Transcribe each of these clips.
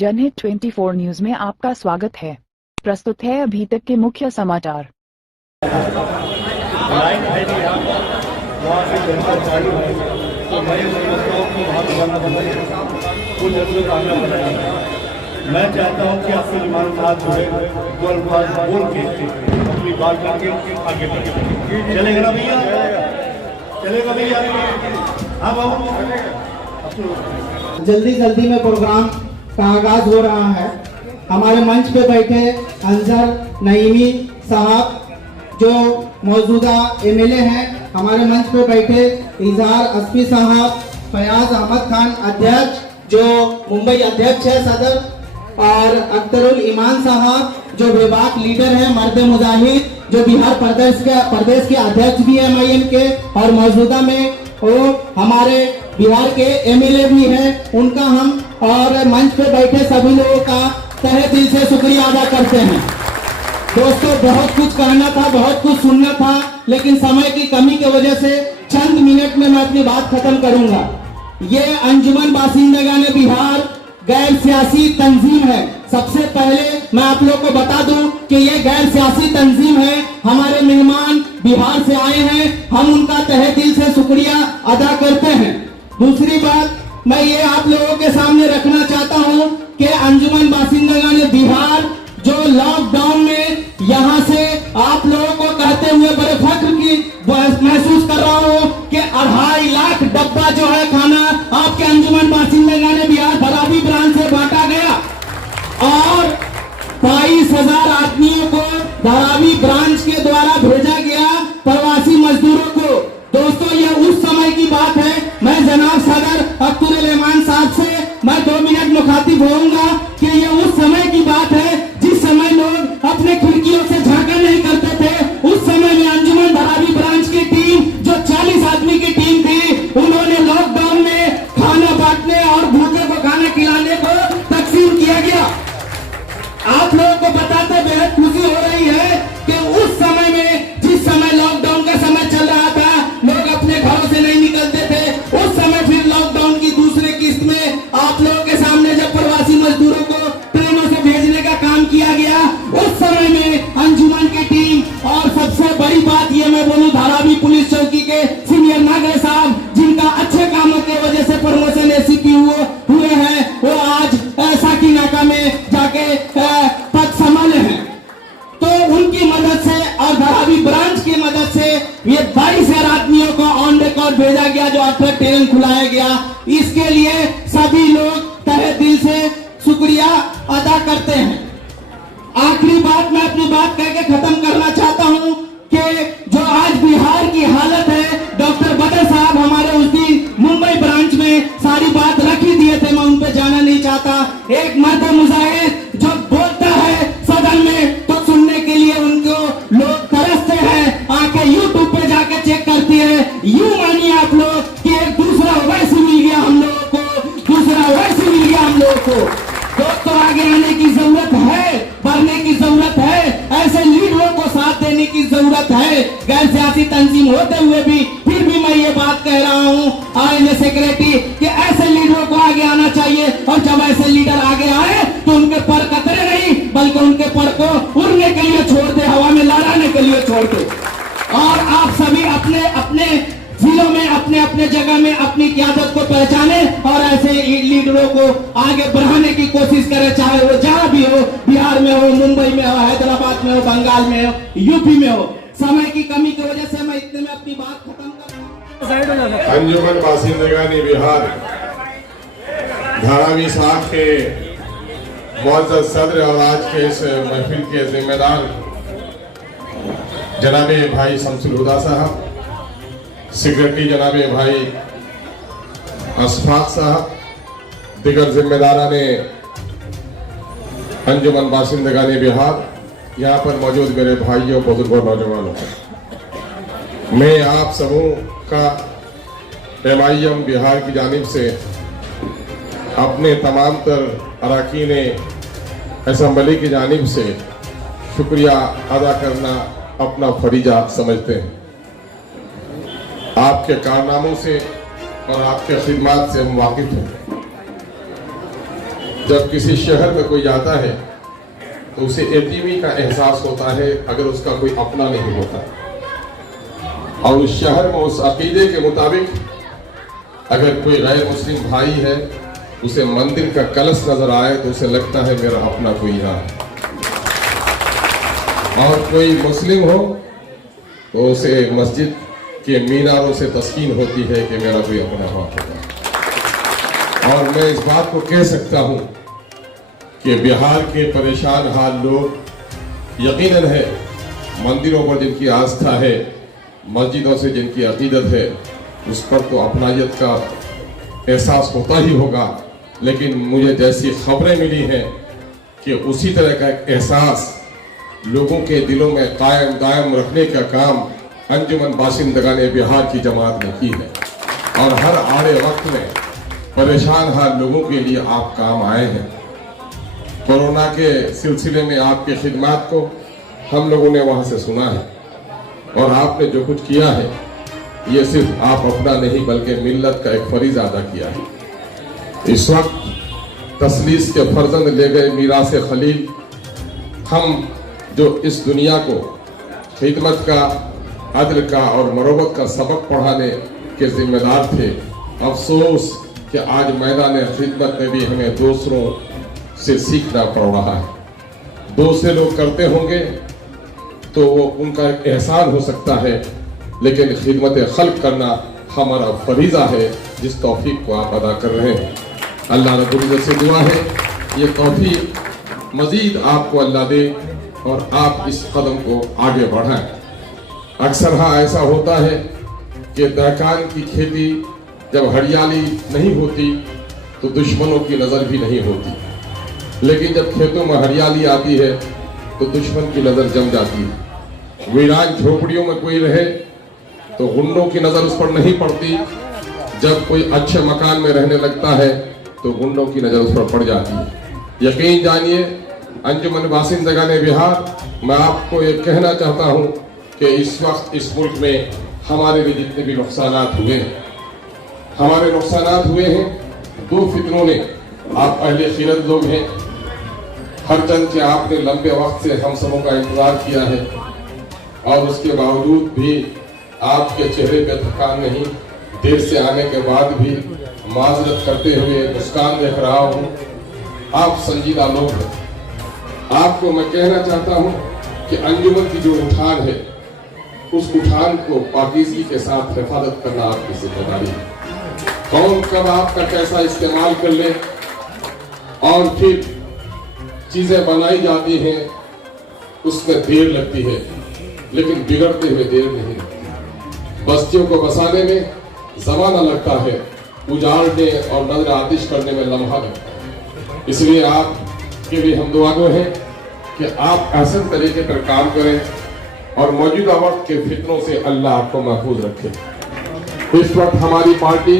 जनहित 24 न्यूज में आपका स्वागत है। प्रस्तुत है अभी तक के मुख्य समाचार। मैं चाहता हूँ कि आपके ईमान साथ जो है दो अल्फाज बोल के अपनी बात करके आगे बढ़े। चलेगा ना भैया? चलेगा भैया? हाँ बाबू। जल्दी जल्दी में प्रोग्राम का आगाज हो रहा है। हमारे मंच पे बैठे अंजर नईमी साहब जो मौजूदा एमएलए हैं, हमारे मंच पे बैठे इजहार अस्फी साहब, फयाज अहमद खान अध्यक्ष जो मुंबई अध्यक्ष है सदर, और अख्तरुल ईमान साहब जो बेबाक लीडर है, मर्द मुजाहिद जो बिहार प्रदेश के अध्यक्ष भी है एमआईएम के, और मौजूदा में वो हमारे बिहार के एमएलए भी हैं, उनका हम और मंच पे बैठे सभी लोगों का तहे दिल से शुक्रिया अदा करते हैं। दोस्तों, बहुत कुछ कहना था, बहुत कुछ सुनना था, लेकिन समय की कमी की वजह से चंद मिनट में मैं अपनी बात खत्म करूंगा। ये अंजुमन बासिंदगान बिहार गैर सियासी तंजीम है। सबसे पहले मैं आप लोग को बता दूं कि ये गैर सियासी तंजीम है। हमारे मेहमान बिहार से आए हैं, हम उनका तहे दिल से शुक्रिया अदा करते हैं। दूसरी बात मैं ये आप लोगों के सामने रखना चाहता हूं कि अंजुमन बासिंदगान बिहार जो लॉकडाउन में यहाँ से आप लोगों को कहते हुए बड़े फख्र की महसूस कर रहा हूँ कि 2.5 लाख डब्बा जो है खाना आपके अंजुमन बासिंदगान बिहार भरावी ब्रांच से बांटा गया और 22,000 आदमियों को धारावी ब्रांच के द्वारा भेजा गया, प्रवासी मजदूरों को। दोस्तों, ये उस समय की बात है। मैं जनाब सदर अख्तरुल ईमान साहब से मैं 2 मिनट मुखातिब होऊंगा कि ये उस समय की बात है जिस समय लोग अपने खिड़कियों से झांका नहीं करते थे। उस समय में अंजुमन धारावी ब्रांच की टीम जो 40 आदमी की टीम थी, उन्होंने लॉकडाउन में खाना बांटने और भूखे को खाना खिलाने को तकसीम किया गया। आप लोगों को बताते बेहद खुशी हो रही है कि उस समय में, जिस समय लॉकडाउन का समय चल रहा था, लोग अपने घरों से नहीं निकलते थे, उस समय फिर लॉकडाउन की दूसरी किस्त में आप लोगों के सामने जब प्रवासी मजदूरों को ट्रेनों से भेजने का काम किया गया, उस समय में अंजुमन की टीम, और सबसे बड़ी बात ये मैं बोलूं, धारावी पुलिस चौकी के सीनियर नागर साहब जिनका अच्छे कामों की वजह से प्रमोशन एसीपी हुए हैं, वो आज साकी नाका में जाके पद संभाले हैं। तो उनकी मदद से और धारावी ब्रांच की मदद से ये 22,000 आदमियों को ऑन रिकॉर्ड भेजा गया, जो आपका ट्रेन खुलाया गया। इसके लिए सभी लोग तहे दिल से शुक्रिया अदा करते हैं। आखिरी बात मैं अपनी बात कह के खत्म करना चाहता हूं कि जो आज बिहार की हालत है, डॉक्टर बदर साहब हमारे उस दिन मुंबई ब्रांच में सारी बात रख ही दिए थे, मैं उन पे जाना नहीं चाहता। एक मर्द मुजाहिद जो बोलता है सदन में तो सुनने के लिए उनको लोग तरसते हैं, आके यूट्यूब पे जाके चेक करती है। यूं मानिए आप लोग कि एक दूसरा वैसे मिल गया हम लोगों को, दूसरा वैसे मिल गया हम लोगों को। दोस्तों, आगे आने की जरूरत है, बढ़ने की जरूरत है, ऐसे लीडरों को साथ देने की जरूरत है। गैर सियासी तंजीम होते हुए भी फिर भी मैं ये बात कह रहा हूँ आईएनए सेक्रेटरी कि ऐसे लीडरों को आगे आना चाहिए, और जब ऐसे लीडर आगे आए तो उनके पर कतरे नहीं बल्कि उनके पर को उड़ने के लिए छोड़ दे, हवा में लहराने के लिए छोड़ दे। और आप सभी अपने अपने जिलों में, अपने अपने जगह में अपनी क़यादत को पहचाने और ऐसे लीडरों को आगे बढ़ाने की कोशिश करें, चाहे वो जहां भी हो, बिहार में हो, मुंबई में हो, हैदराबाद में हो, बंगाल में हो, यूपी में हो। समय की कमी की वजह से मैं इतने में अपनी बात खत्म कर रहा हूं। अंजुमन बासिंदगान बिहार धारावी साहब के मुअज़्ज़ज़ सदर और आज के इस महफिल के जिम्मेदार जनाबे भाई शमसुल हुदा साहब, सेक्रेटरी जनाबे भाई अशफाक साहब, दिगर जिम्मेदारान अंजुमन बासिंदगान बिहार, यहाँ पर मौजूद मेरे भाइयों, बुजुर्गों, नौजवानों, मैं आप सबों का एमआईएम बिहार की जानिब से अपने तमाम तर अरकान असम्बली की जानिब से शुक्रिया अदा करना अपना फरीजा समझते हैं। आपके कारनामों से और आपके खिदमत से हम वाकिफ हैं। जब किसी शहर में कोई जाता है तो उसे यतीमी का एहसास होता है अगर उसका कोई अपना नहीं होता, और उस शहर में उस अकीदे के मुताबिक अगर कोई गैर मुस्लिम भाई है, उसे मंदिर का कलश नजर आए तो उसे लगता है मेरा अपना कोई यहाँ है, और कोई मुस्लिम हो तो उसे मस्जिद के मीनारों से तस्कीन होती है कि मेरा कोई अपना वहाँ होगा। और मैं इस बात को कह सकता हूँ कि बिहार के परेशान हाल लोग यकीनन है मंदिरों पर जिनकी आस्था है, मस्जिदों से जिनकी अकीदत है, उस पर तो अपनायत का एहसास होता ही होगा। लेकिन मुझे जैसी खबरें मिली हैं कि उसी तरह का एहसास लोगों के दिलों में कायम दायम रखने का काम अंजुमन बाशिंदगान बिहार की जमात ने की है, और हर आड़े वक्त में परेशान हाल लोगों के लिए आप काम आए हैं। कोरोना के सिलसिले में आपकी खिदमत को हम लोगों ने वहां से सुना है, और आपने जो कुछ किया है ये सिर्फ आप अपना नहीं बल्कि मिल्लत का एक फरीज अदा किया है। इस वक्त तसलीस के फर्जंद ले गए मीरास खलील हम जो इस दुनिया को खिदमत का, अदल का और मरवत का सबक पढ़ाने के जिम्मेदार थे, अफसोस कि आज मैदान खिदमत में भी हमें दूसरों से सीखना पड़ रहा है। दूसरे लोग करते होंगे तो वो उनका एहसान हो सकता है, लेकिन खिदमत खल्क करना हमारा फरीज़ा है, जिस तौफीक को आप अदा कर रहे हैं। अल्लाह रब्बुल इज़्ज़त से दुआ है ये तौफीक मज़ीद आपको अल्लाह दे और आप इस कदम को आगे बढ़ाएं। अक्सर हाँ ऐसा होता है कि दहकान की खेती जब हरियाली नहीं होती तो दुश्मनों की नज़र भी नहीं होती, लेकिन जब खेतों में हरियाली आती है तो दुश्मन की नज़र जम जाती है। वीरान झोपड़ियों में कोई रहे तो गुंडों की नज़र उस पर नहीं पड़ती, जब कोई अच्छे मकान में रहने लगता है तो गुंडों की नज़र उस पर पड़ जाती है। यकीन जानिए अंजुमन बाशिंदगान बिहार, मैं आपको ये कहना चाहता हूँ कि इस वक्त इस मुल्क में हमारे भी जितने भी नुकसानात हुए हैं, हमारे नुकसानात हुए हैं दो फितनों ने। आप अहले खिरत लोग हैं, हर जंग के आपने लंबे वक्त से हम सबों का इंतजार किया है, और उसके बावजूद भी आपके चेहरे पे थकान नहीं, देर से आने के बाद भी माजरत करते हुए मुस्कान देख रहा हूँ। आप संजीदा लोग हैं। आपको मैं कहना चाहता हूँ कि अंजुमन की जो उठान है, उस उठान को पाकीज़गी के साथ हिफाजत करना आपकी जिम्मेदारी है। कौन कब आपका कैसा इस्तेमाल कर ले, और फिर चीजें बनाई जाती हैं, उसमें देर लगती है, लेकिन बिगड़ते हुए देर नहीं लगती। बस्तियों को बसाने में ज़माना लगता है, उजाड़ने और नजर आतिश करने में लम्हा लगता है। इसलिए आपके लिए हम दुआगो हैं कि आप ऐसे तरीके पर काम करें और मौजूदा वक्त के फितनों से अल्लाह आपको महफूज रखे। इस वक्त हमारी पार्टी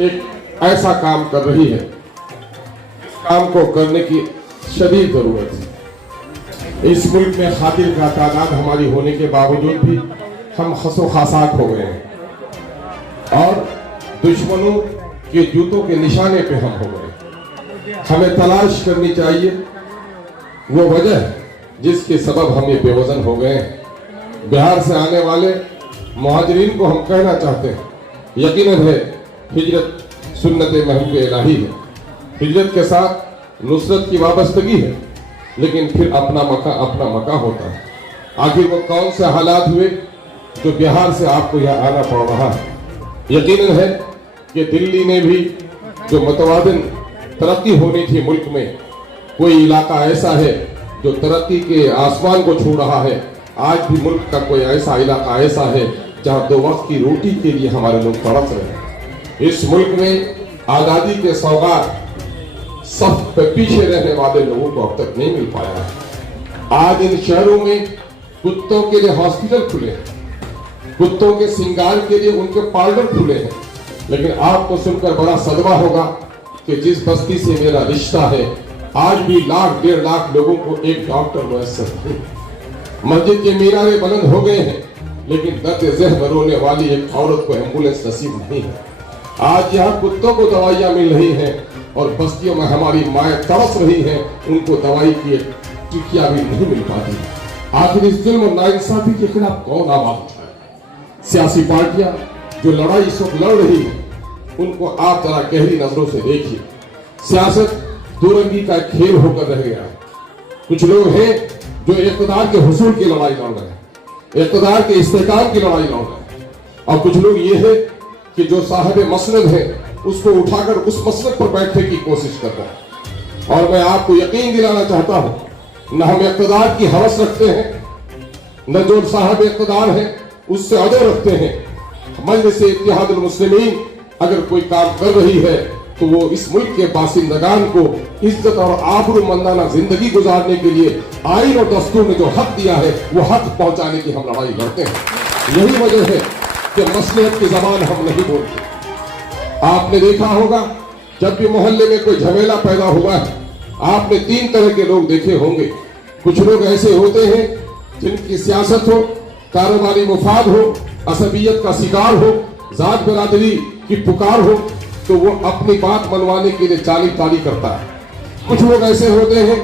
एक ऐसा काम कर रही है, इस काम को करने की शदीद जरूरत है। इस मुल्क में खातिर का तादाद हमारी होने के बावजूद भी हम खसो खासाक हो गए हैं, और दुश्मनों के जूतों के निशाने पे हम हो गए। हमें तलाश करनी चाहिए वो वजह जिसके सबब हम ये बेवजन हो गए हैं। बिहार से आने वाले मुहाजिरीन को हम कहना चाहते हैं, यकीनन है हिजरत सुन्नत महबूब इलाही है, हिजरत के साथ नुसरत की वाबस्तगी है, लेकिन फिर अपना मका होता है। आखिर वो कौन से हालात हुए जो बिहार से आपको यहाँ आना पड़ रहा है। यकीनन है कि दिल्ली में भी जो मतवादिन तरक्की होनी थी मुल्क में, कोई इलाका ऐसा है जो तरक्की के आसमान को छू रहा है। आज भी मुल्क का कोई ऐसा इलाका ऐसा है जहाँ दो वक्त की रोटी के लिए हमारे लोग तरस रहे हैं। इस मुल्क में आज़ादी के सौगात सफ पे पीछे रहने वाले लोगों को अब तक नहीं मिल पाया है। आज इन शहरों में कुत्तों के लिए हॉस्पिटल खुले हैं, कुत्तों के श्रृंगार के लिए उनके पार्लर खुले हैं, लेकिन आपको सुनकर बड़ा सदमा होगा कि जिस बस्ती से मेरा रिश्ता है, आज भी लाख डेढ़ लाख लोगों को एक डॉक्टर मुयस्सर नहीं। मस्जिद के मीनारे बुलंद हो गए हैं, लेकिन दर्द ज़हन रोने वाली एक औरत को एम्बुलेंस नसीब नहीं है। आज यहाँ कुत्तों को दवाइयाँ मिल रही हैं और बस्तियों में हमारी माएँ तरस रही हैं, उनको दवाई की टिकिया भी नहीं मिल पाती। आखिर इस जुल्म और नाइंसाफी के खिलाफ कौन आवाज उठाए? सियासी पार्टियां जो लड़ाई इस वक्त लड़ रही है, उनको आप जरा गहरी नजरों से देखिए। सियासत दो रंगी का खेल होकर रह गया है। कुछ लोग हैं जो इक़्तिदार के हुसूल की लड़ाई लड़ रहे हैं, इक़्तिदार के इस्तेकाम की लड़ाई लड़ रहे हैं, और कुछ लोग ये है कि जो साहिब मसनद है उसको उठाकर उस मसनद पर बैठने की कोशिश कर रहे हैं। और मैं आपको यकीन दिलाना चाहता हूं, न हम इक़्तिदार की हवस रखते हैं, न जो साहिब इक़्तिदार है उससे अदर रखते हैं। मजलिस इत्तेहादुल मुस्लिमीन अगर कोई काम कर रही है तो वो इस मुल्क के बासिंदगान को इज्जत और आबरूमंदाना जिंदगी गुजारने के लिए आईन और दस्तूर ने जो हक दिया है वो हक पहुंचाने की हम लड़ाई लड़ते हैं। यही वजह है कि मसलहत की जबान हम नहीं बोलते। आपने देखा होगा जब भी मोहल्ले में कोई झमेला पैदा हुआ है, आपने 3 तरह के लोग देखे होंगे। कुछ लोग ऐसे होते हैं जिनकी सियासत हो, कारोबारी मुफाद हो, असबियत का शिकार हो, जात बरादरी की पुकार हो, तो वो अपनी बात मनवाने के लिए चाली ताली करता है। कुछ लोग ऐसे होते हैं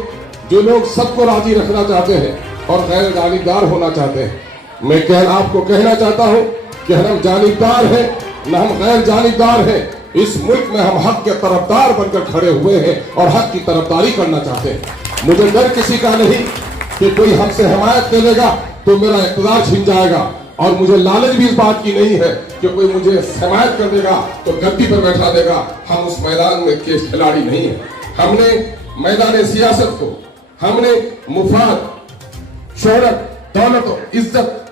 जो लोग सबको राजी रखना चाहते हैं और गैर जानिबदार होना चाहते हैं। मैं आपको कहना चाहता हूं कि हम जानिबदार हैं, न हम गैर जानिबदार हैं। इस मुल्क में हम हक के तरफदार बनकर खड़े हुए हैं और हक की तरफदारी करना चाहते हैं। मुझे डर किसी का नहीं कि कोई हमसे हमायत करेगा तो मेरा इक़्तिदार छिन जाएगा, और मुझे लालच भी इस बात की नहीं है कि कोई मुझे हमायत कर देगा तो गद्दी पर बैठा देगा। हम उस मैदान में के खिलाड़ी नहीं है। हमने मैदान सियासत को हमने मुफाद, शोहरत, दौलत और इज्जत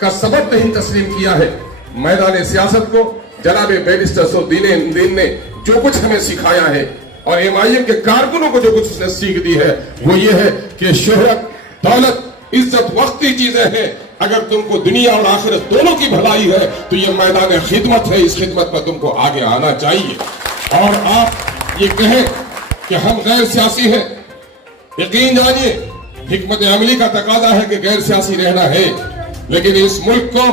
का सबब नहीं तस्लीम किया है। मैदान सियासत को जनाब बैरिस्टर सैफुद्दीन ने जो कुछ हमें सिखाया है और एमआईएम के कारकुनों को जो कुछ उसने सीख दी है वो ये है कि शोहरत, दौलत, इज्जत वक्ती चीजें हैं। अगर तुमको दुनिया और आखिरत दोनों की भलाई है तो ये मैदान खिदमत है, इस खिदमत में तुमको आगे आना चाहिए। और आप ये कहें कि हम गैर सियासी हैं, यकीन जानिए हिकमत अमली का तकाजा है कि गैर सियासी रहना है। लेकिन इस मुल्क को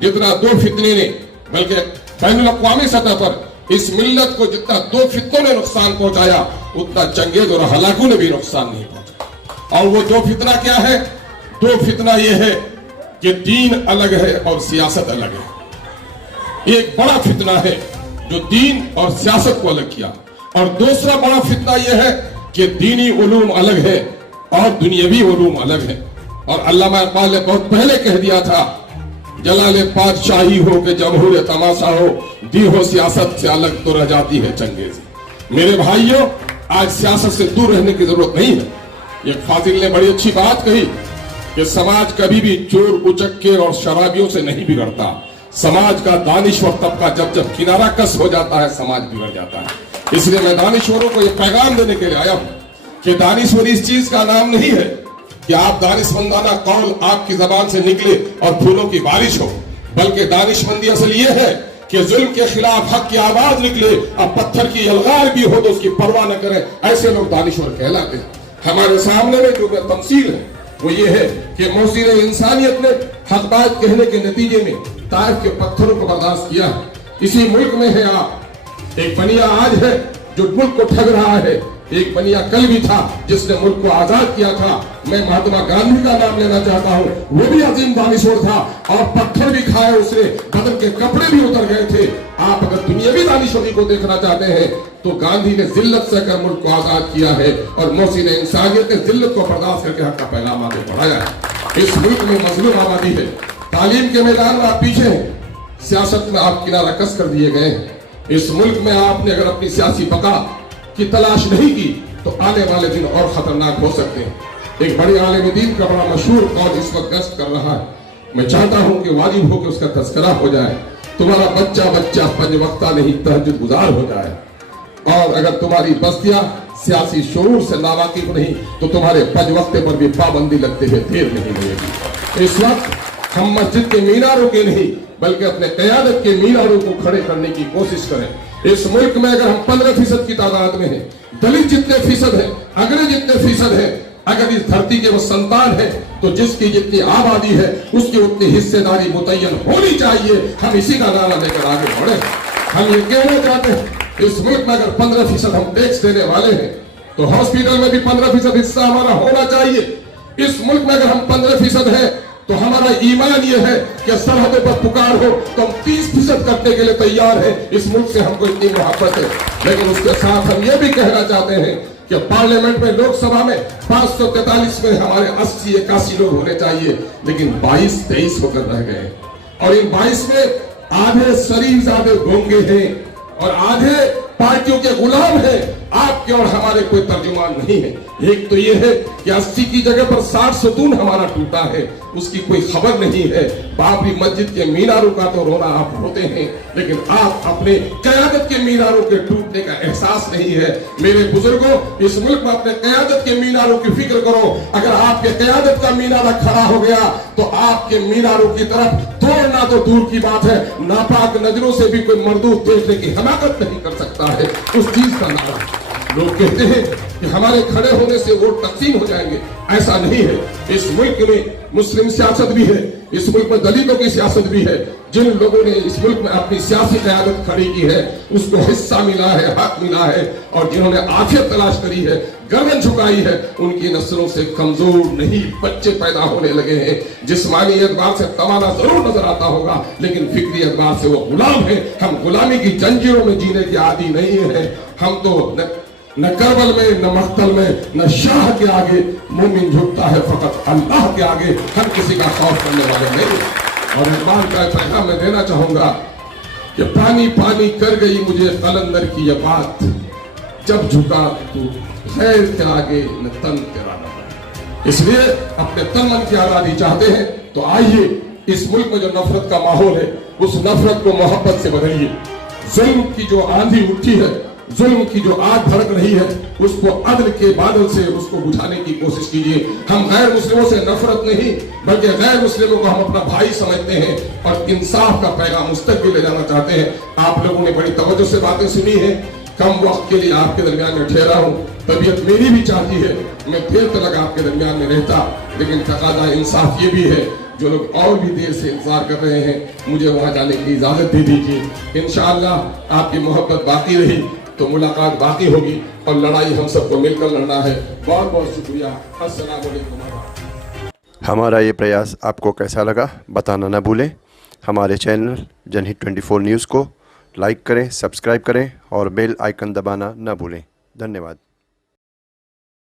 जितना 2 फितने ने, बल्कि बैनुल अक़वामी सतह पर इस मिल्लत को जितना 2 फितनों ने नुकसान पहुंचाया, उतना चंगेज और हलाकू ने भी नुकसान नहीं पहुंचाया। और वो 2 फितना क्या है? 2 फितना ये है कि दीन अलग है और सियासत अलग है। एक बड़ा फितना है जो दीन और सियासत को अलग किया, और दूसरा बड़ा फितना यह है कि दीनी उलूम अलग है और दुनियावी उलूम अलग है। और अल्लामा इक़बाल ने बहुत पहले कह दिया था, जलाले पातशाही हो के जमहूर तमाशा हो, दी हो सियासत से अलग तो रह जाती है चंगेज़ी। मेरे भाइयों, आज सियासत से दूर रहने की जरूरत नहीं है। एक फाजिल ने बड़ी अच्छी बात कही कि समाज कभी भी चोर, उचक्के और शराबियों से नहीं बिगड़ता। समाज का दानिश्वर तबका जब किनारा कस हो जाता है, समाज बिगड़ जाता है। इसलिए मैं दानिश्वरों को यह पैगाम देने के लिए आया हूं कि दानिश्वरी इस चीज का नाम नहीं है कि आप दानिशमंदाना कौल आपकी जबान से निकले और फूलों की बारिश हो, बल्कि दानिशमंदी असल ये है कि जुल्म के खिलाफ हक की आवाज निकले, अब पत्थर की अलगार भी हो तो उसकी परवाह न करें। ऐसे लोग दानिश्वर कहलाते हैं। हमारे सामने में जो तमसील है वो ये है कि मौसीर इंसानियत ने हक बात कहने के नतीजे में ताइफ के पत्थरों को बर्दाश्त किया। इसी मुल्क में है आप, एक बनिया आज है जो मुल्क को ठग रहा है, एक बनिया कल भी था जिसने मुल्क को आजाद किया था। मैं महात्मा गांधी का नाम लेना चाहता हूँ, वो भी अजीम दानिश्वर था और पत्थर भी खाए उसने, बदन के कपड़े भी उतर गए थे। आप अगर दुनियावी दानिश्वरी को देखना चाहते हैं तो गांधी ने जिल्लत से कर मुल्क को आजाद किया है और मौसीर इंसानियत ने जिल्लत को बर्दाश्त करके हक का पैगाम आगे बढ़ाया है। इस मुल्क में मजलूम आबादी है, तालीम के मैदान में आप पीछे हैं, सियासत में आप किनारा कस कर दिए गए हैं। इस मुल्क में आपने अगर अपनी सियासी बका की तलाश नहीं की तो आने वाले दिन और खतरनाक हो सकते हैं। एक बड़े आलिम दीन का बड़ा मशहूर कौल इस वक्त गश्त कर रहा है, मैं चाहता हूं कि वाजिब हो कि उसका तज़किरा हो जाए। तुम्हारा बच्चा 5 वक्ता नहीं तहज्जुद गुजार हो जाए, और अगर तुम्हारी बस्तियां सियासी शऊर से नावाकिफ नहीं तो तुम्हारे 5 वक्ते पर भी पाबंदी लगते हुए देर नहीं लगेगी। इस वक्त हम मस्जिद के मीनारों के नहीं बल्कि अपने क़यादत के मीनारों को खड़े करने की कोशिश करें। इस मुल्क में अगर हम 15% की तादाद में हैं, दलित जितने फीसद है, अगरे जितने फीसद है, अगर इस धरती के वो संतान है तो जिसकी जितनी आबादी है उसकी उतनी हिस्सेदारी मुतय्यन होनी चाहिए। हम इसी का नारा लेकर आगे बढ़े। हम ये कहना चाहते हैं इस मुल्क में अगर 15% हम टैक्स देने वाले हैं तो हॉस्पिटल में भी 15% हिस्सा हमारा होना चाहिए। इस मुल्क में अगर हम 15% है तो हमारा ईमान ये है कि सरहद पर पुकार हो तो हम 30% करने के लिए तैयार हैं। इस मुल्क से हमको इतनी मोहब्बत है। लेकिन उसके साथ हम ये भी कहना चाहते हैं कि पार्लियामेंट में, लोकसभा में 543 में हमारे 80-81 लोग होने चाहिए, लेकिन 22-23 होकर रह गए और इन 22 में आधे शरीफजादे गूंगे हैं और आधे पार्टियों के गुलाम हैं। आपके और हमारे कोई तर्जुमान नहीं है। एक तो ये है कि 80 की जगह पर 60 सतून हमारा टूटा है, उसकी कोई खबर नहीं है। बाबरी मस्जिद के मीनारों का तो रोना आप रोते हैं, लेकिन आप अपने क़यादत के मीनारों के टूटने का एहसास नहीं है। मेरे बुजुर्गों, इस मुल्क में अपने क़यादत के मीनारों की फिक्र करो। अगर आपके क़यादत का मीनारा खड़ा हो गया तो आपके मीनारों की तरफ तोड़ना तो दूर की बात है, नापाक नजरों से भी कोई मरदूद देखने की हमाकत नहीं कर सकता है। उस चीज का नारा लोग कहते हैं कि हमारे खड़े होने से वोट तकसीम हो जाएंगे, ऐसा नहीं है। इस मुल्क में मुस्लिम सियासत भी है, इस मुल्क में दलितों की सियासत भी है। जिन लोगों ने इस मुल्क में अपनी सियासी क़यादत खड़ी की है उसको हिस्सा मिला है, हक मिला है, और जिन्होंने आफियत तलाश करी है, गर्दन झुकाई है, उनकी नस्लों से कमजोर नहीं बच्चे पैदा होने लगे हैं। जिस्मानी एतबार से तवाना जरूर नजर आता होगा, लेकिन फिक्री एतबार से वो गुलाम है। हम गुलामी की जंजीरों में जीने के आदी नहीं है। हम तो न करबल में, न मख्तल में, न शाह के आगे मोमिन झुकता है, फकत अल्लाह के आगे। हम किसी का खौफ करने वाले नहीं। और इकबाल का पैगाम मैं देना चाहूंगा कि पानी पानी कर गई मुझे कलंदर की ये बात, जब झुका तू खैर के आगे न तन तेरा न। इसलिए अपने तन मन की आजादी चाहते हैं तो आइए, इस मुल्क में जो नफरत का माहौल है उस नफरत को मोहब्बत से बदलिए। जुल्म की जो आंधी उठी है, जुल्म की जो आग भड़क रही है, उसको अदल के बादल से उसको बुझाने की कोशिश कीजिए। हम गैर मुस्लिमों से नफरत नहीं, बल्कि गैर मुस्लिमों को हम अपना भाई समझते हैं और इंसाफ का पैगाम उस तक भी ले जाना चाहते हैं। आप लोगों ने बड़ी तवज्जो से बातें सुनी है। कम वक्त के लिए आपके दरमियान में ठहरा हूँ, तबीयत मेरी भी चाहती है मैं देर तक आपके दरमियान में रहता, लेकिन तकाजा इंसाफ ये भी है, जो लोग और भी देर से इंतजार कर रहे हैं, मुझे वहां जाने की इजाजत दे दीजिए। इंशाअल्लाह आपकी मोहब्बत बाकी रही तो मुलाकात बाकी होगी और लड़ाई हम सबको मिलकर लड़ना है। बहुत बहुत शुक्रिया। अस्सलाम वालेकुम। हमारा ये प्रयास आपको कैसा लगा बताना ना भूलें। हमारे चैनल जनहित 24 न्यूज़ को लाइक करें, सब्सक्राइब करें और बेल आइकन दबाना ना भूलें। धन्यवाद।